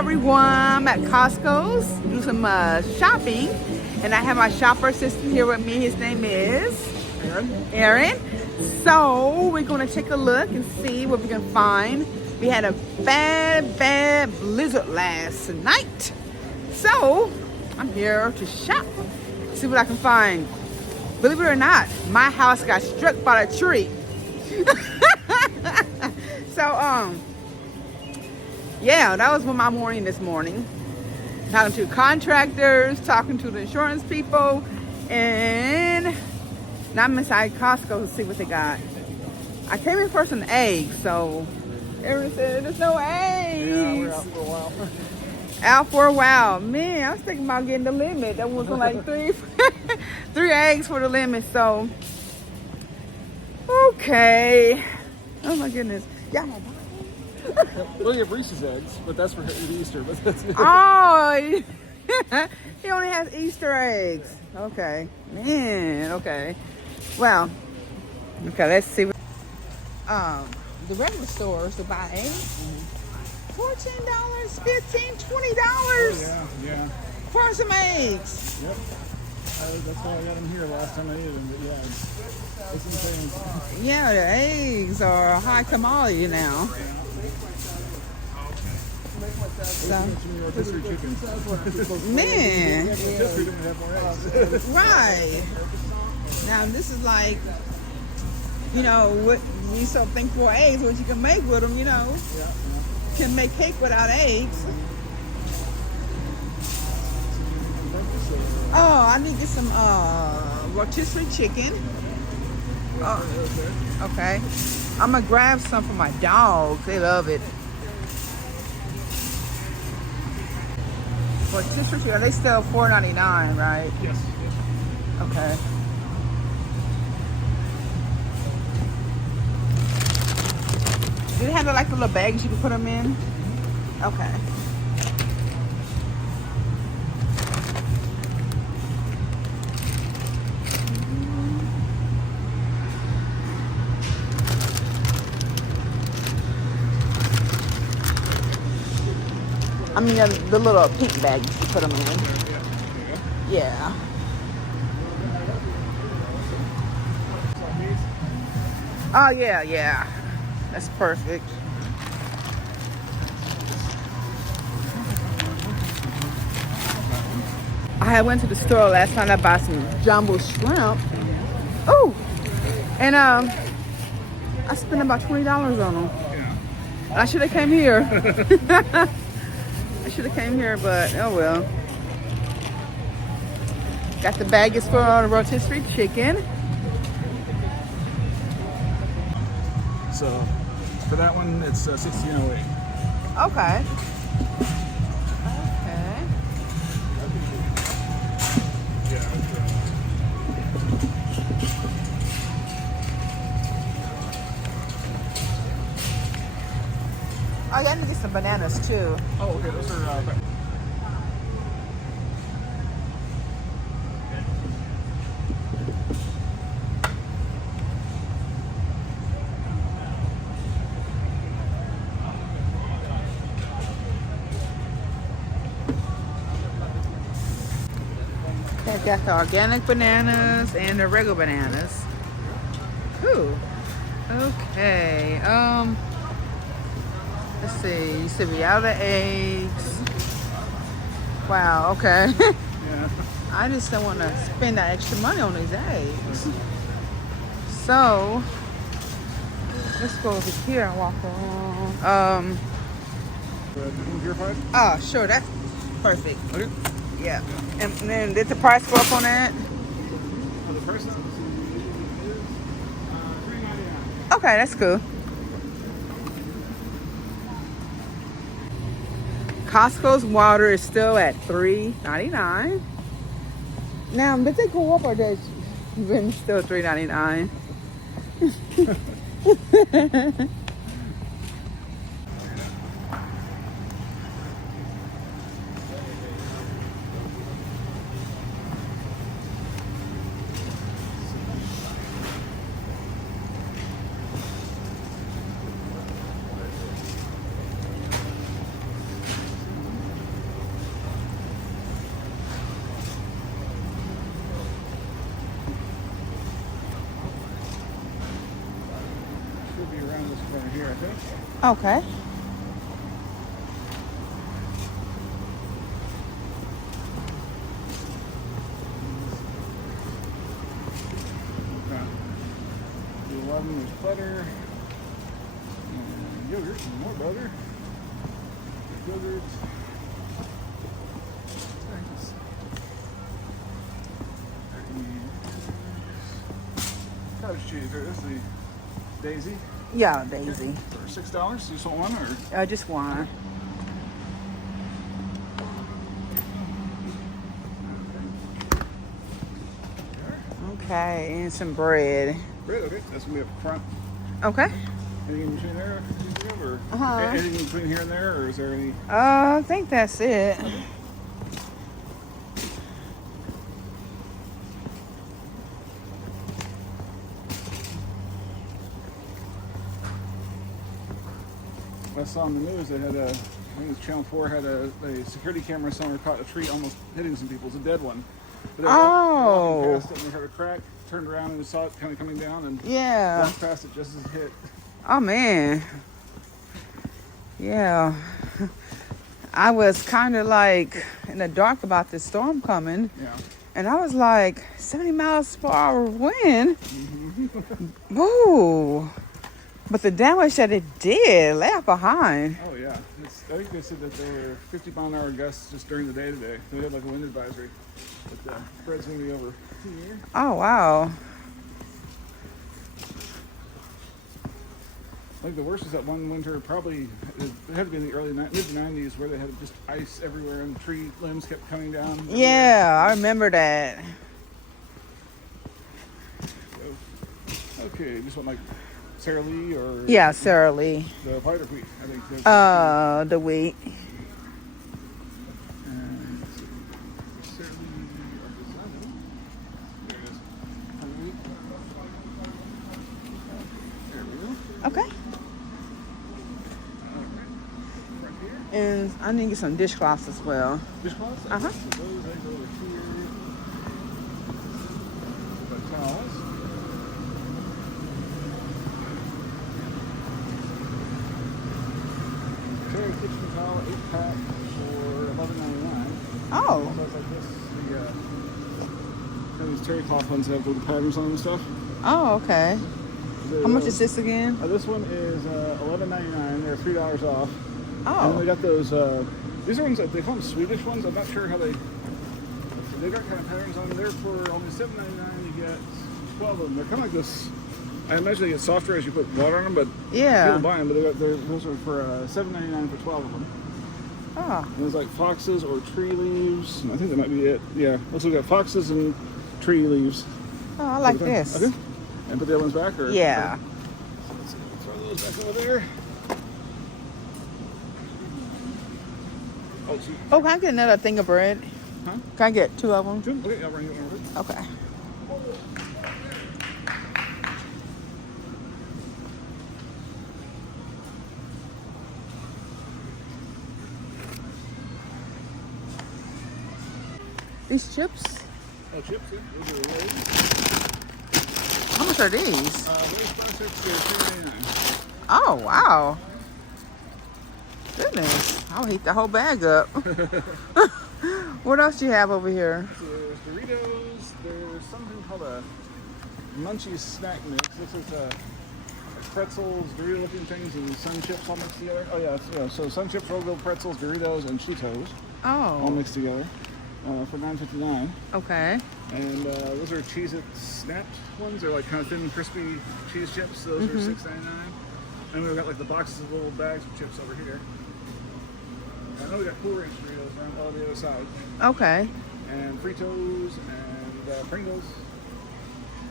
everyone, I'm at Costco's, do some shopping, and I have my shopper assistant here with me. His name is Aaron. So we're gonna take a look and see what we can find. We had a bad blizzard last night, so I'm here to shop, see what I can find. Believe it or not, my house got struck by a tree. So yeah, that was my morning this morning. Talking to contractors, talking to the insurance people, and now I'm inside Costco to see what they got. I came in for some eggs, so everyone said there's no eggs. Yeah, we're out for a while. Out for a while. Man, I was thinking about getting the limit. That was like three eggs for the limit, so okay. Oh my goodness. Yeah. Well, you have Reese's eggs, but that's for Easter. But that's Oh, he only has Easter eggs. Okay, man. Okay, well, okay. Let's see. The regular stores to buy eggs, $14, $15, $20 yeah. for some eggs. Yep. That's why I got them here last time I ate them. But yeah, it's insane. Yeah, the eggs are a high commodity now. So, man, right now this is like, you know, what we so think for eggs, what you can make with them, you know. Can make cake without eggs. Oh, I need to get some rotisserie chicken. Oh, okay. I'm gonna grab some for my dogs. They love it. Rotisserie chicken. They still $4.99, right? Yes. Okay. Do they have like the little bags you can put them in? Okay. I mean, the little pink bags you put them in. Yeah. Oh, yeah. That's perfect. I went to the store last night. I bought some jumbo shrimp. Oh, and I spent about $20 on them. I should have came here. I should have came here, but oh well. Got the baggies for the rotisserie chicken. So for that one, it's $16.08. Okay. Oh, yeah, I need to get some bananas too. Oh, okay. Those are. I got the organic bananas and the regular bananas. Ooh. Okay. Let's see. You said we out of the eggs. Wow. Okay. Yeah. I just don't want to spend that extra money on these eggs. So let's go over here and walk around. Purified? Oh, sure. That's perfect. Okay. Yeah. And then did the price go up on that? For the first one, Okay, that's cool. Costco's water is still at $3.99. Now, did they go up or did it still $3.99? Okay. Okay. The 11 is butter. And yogurt. Some more butter. Yogurt. Cottage cheese. This is the Daisy Yeah, Daisy. for $6. You just want one, or? Just one. Okay, and some bread. Bread, okay. That's gonna be up front. Okay. Anything in between there? Or Uh-huh. anything in between here and there, or is there any? I think that's it. I saw on the news they had I think it was Channel 4 had a security camera somewhere caught a tree almost hitting some people. It's a dead one. But they were walking past it and they heard a crack, turned around and saw it kind of coming down and Yeah. walked past it just as it hit. Oh, man. Yeah. I was kind of like in the dark about this storm coming. Yeah. And I was like, 70 miles per hour wind. Whoa. But the damage that it did left behind. Oh yeah. I think they said that there were 50-mile-an-hour gusts just during the day today. They had like a wind advisory. But the spread's going to be over here. Oh, wow. I think the worst is that one winter, probably it had to be in the mid-90s, where they had just ice everywhere and tree limbs kept coming down. Yeah, I remember that. So, okay, just want like Sara Lee or Yeah, Sara Lee. the white or wheat, I think. The wheat. And let's see. Sara Lee Artisanal. There it is. Wheat. There we go. Okay. Right here. And I need to get some dishcloths as well. Dishcloths? Uh-huh. So those I go over here. The towels. Terry kitchen towel, 8-pack for $11.99. Oh. So it's like this, these terry cloth ones that have the patterns on them and stuff. Oh, okay. How much is this again? This one is $11.99. They're $3 off. And then Oh. we got those. These are ones that they call them Swedish ones. I'm not sure how they. They've got kind of patterns on them. They're for only $7.99. You get 12 of them. They're kind of like this. I imagine they get softer as you put water on them, but Yeah. people buy them. But those are for $7.99 for 12 of them. Oh. And there's like foxes or tree leaves. I think that might be it. Yeah. Looks like we got foxes and tree leaves. Oh, I like this. Okay. And put the other ones back, or Yeah. Okay. So let's see. Throw those back over there. Oh, shoot. Oh, can I get another thing of bread? Huh? Can I get 2 of them? Sure. Okay, I'll bring it over. Okay. These chips? Oh, chips, yeah. Those are Lay's. How much are these? Lay's classics, they're $3.99. Oh, wow. Goodness. I'll heat the whole bag up. What else do you have over here? There's Doritos. There's something called a Munchies snack mix. This is pretzels, Dorito-looking things, and Sun Chips all mixed together. Oh, yeah. So Sun Chips, Rollville pretzels, Doritos, and Cheetos all Oh, mixed together for $9.59. okay. And those are Cheez-It snapped ones. They're like kind of thin, crispy cheese chips. Those are $6.99. And we've got like the boxes of little bags of chips over here. I know we got Cool Ranch Doritos around on the other side. Okay. And Fritos and Pringles.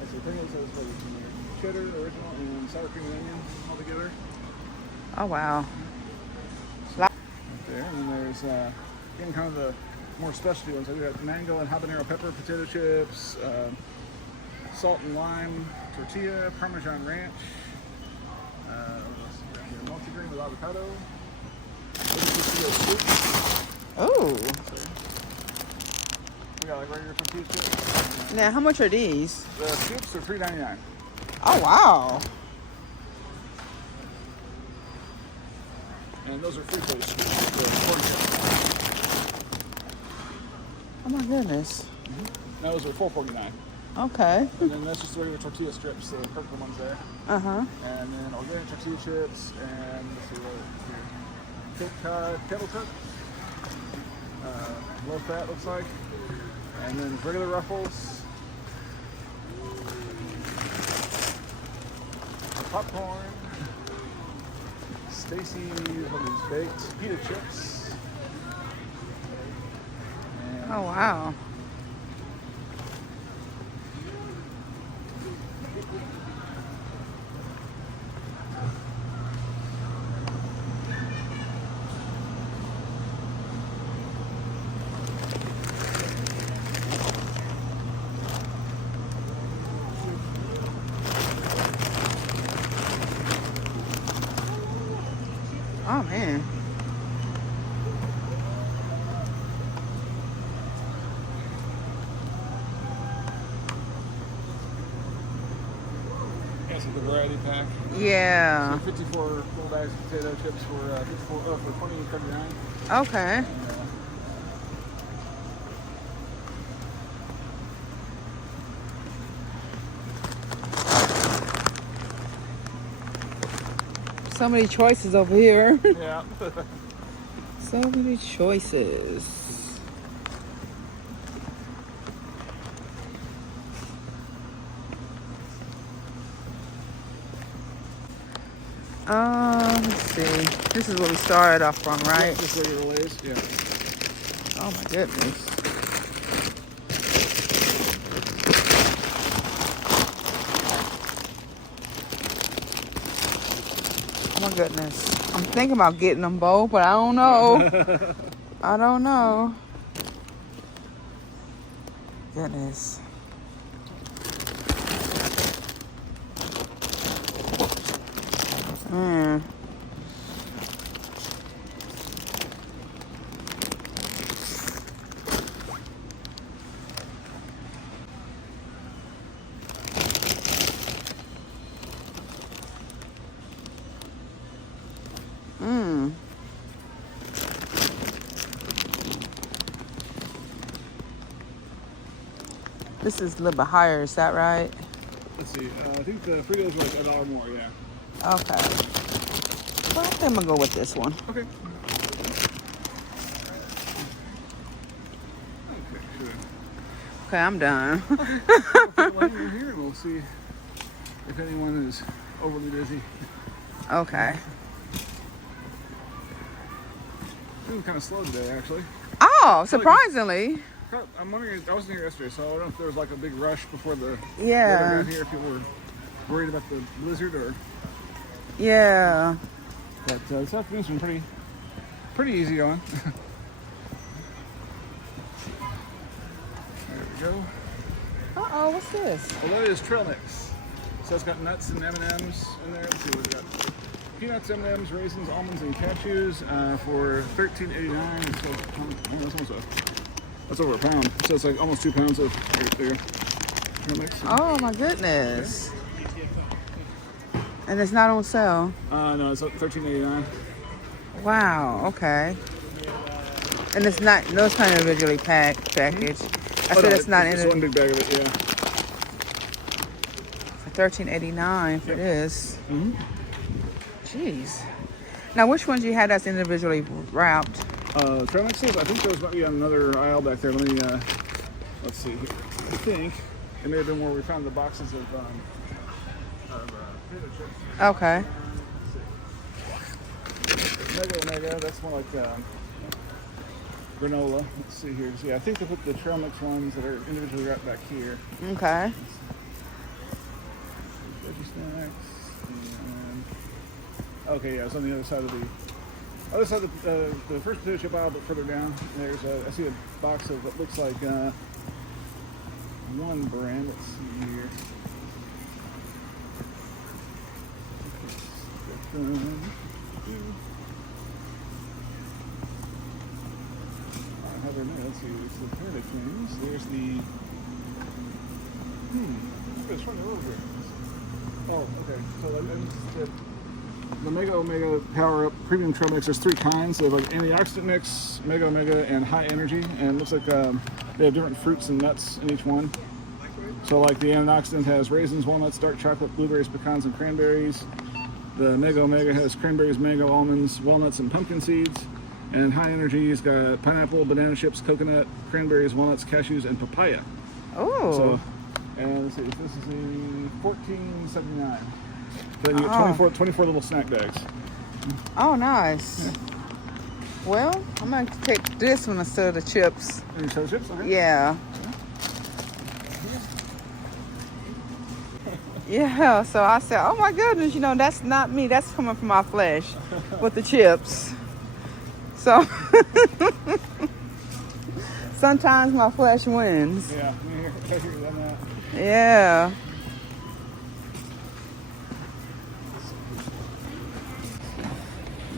Let's see, Pringles has what is in there? Cheddar, original, and sour cream and onion all together. Oh, wow. Right there. And then there's again kind of the more specialty ones. So we got mango and habanero pepper potato chips, salt and lime tortilla, Parmesan ranch, multigrain with avocado. Oh. We got like regular tortilla chips. Now, how much are these? The scoops are $3.99. Oh, wow. And those are fructose scoops. Oh my goodness. Now those are $4.49. Okay. And then that's just the regular tortilla strips, the purple ones there. Uh-huh. And then organic tortilla chips, and let's see what here. Cape Cod kettle cook. Low fat looks like. And then regular Ruffles. Popcorn. Stacy's one of these baked pita chips. And Oh wow. Oh man. Yes, the variety pack. Yeah. So 54 little bags of potato chips for $20.39. Okay. So many choices over here. Yeah. So many choices. Let's see. This is what we started off from, right? Just regular Lay's. Yeah. Oh my goodness. Oh my goodness. I'm thinking about getting them both, but I don't know. I don't know. Goodness. Mm. Mm. This is a little bit higher, is that right? Let's see. I think the Fritos are like $1 more. Yeah. Okay. Well, I think I'm gonna go with this one. Okay. Okay. Sure. Okay, I'm done. We'll put the line in here, and we'll see if anyone is overly busy. Okay. It was kind of slow today, actually. Oh, surprisingly. I'm wondering. I wasn't here yesterday, so I don't know if there was like a big rush before the Yeah. weather got here. If people were worried about the blizzard, or Yeah. but this afternoon's been pretty easy on. There we go. Uh-oh, what's this? Well, that is trail mix. So it's got nuts and M&Ms in there. Let's see what we got. Peanuts, M&Ms, raisins, almonds, and cashews for $13.89. So that's over a pound. So it's like almost 2 pounds of trail mix. Oh my goodness. And it's not on sale. No, it's $13.89. Wow, okay. And it's not, no, it's not individually packaged. I said it's not It's one big bag of it, yeah. $13.89 for this. Mm-hmm. Jeez. Now, which ones you had that's individually wrapped? Trail mixes, I think those might be on another aisle back there. Let me, let's see here. I think it may have been where we found the boxes of potato chips. Okay. Mega, that's more like granola. Let's see here. So yeah, I think they put the trail mix ones that are individually wrapped back here. Okay. Veggie snacks. And, okay, yeah, it's on the other side of the first potato chip aisle, but further down. There's I see a box of what looks like one brand. Let's see here. Let's see, it's the Panda Kings. There's the. Look at this one over here. Oh, okay. So the Mega Omega Power Up Premium Trail Mix. There's 3 kinds. They have like antioxidant mix, Mega Omega, and high energy. And it looks like they have different fruits and nuts in each one. So like the antioxidant has raisins, walnuts, dark chocolate, blueberries, pecans, and cranberries. The Mega Omega has cranberries, mango, almonds, walnuts, and pumpkin seeds. And high energy's got pineapple, banana chips, coconut, cranberries, walnuts, cashews, and papaya. Oh. So, and let's see, this is the $14.79. Then you get 24 little snack bags. Oh, nice. Well, I'm going to take this one instead of the chips. Any potato chips? Okay. Yeah. Yeah, so I said, oh my goodness, you know, that's not me. That's coming from my flesh with the chips. So sometimes my flesh wins. Yeah, heavier than that. Yeah.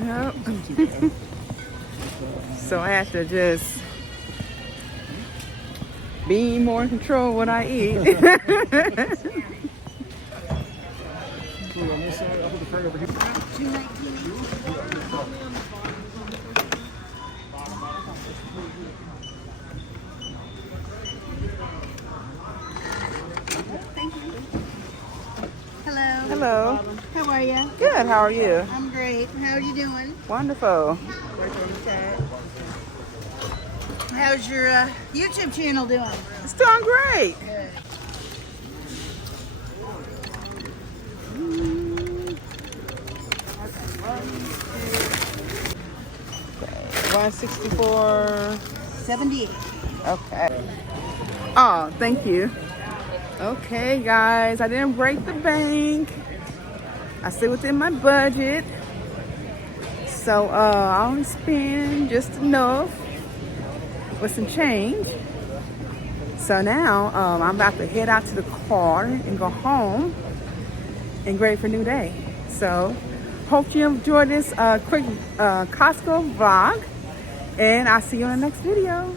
Yep. So I have to just be more in control of what I eat. So on this side, I'll put the card over here. Hello. Hello. How are you? Good. How are you? I'm great. How are you doing? Wonderful. How's your YouTube channel doing? It's doing great. Good. 164. 78. Okay. Oh, thank you. Okay, guys, I didn't break the bank. I stay within my budget. So I only spend just enough with some change. So now I'm about to head out to the car and go home and get ready for a new day. So hope you enjoyed this quick Costco vlog, and I'll see you in the next video.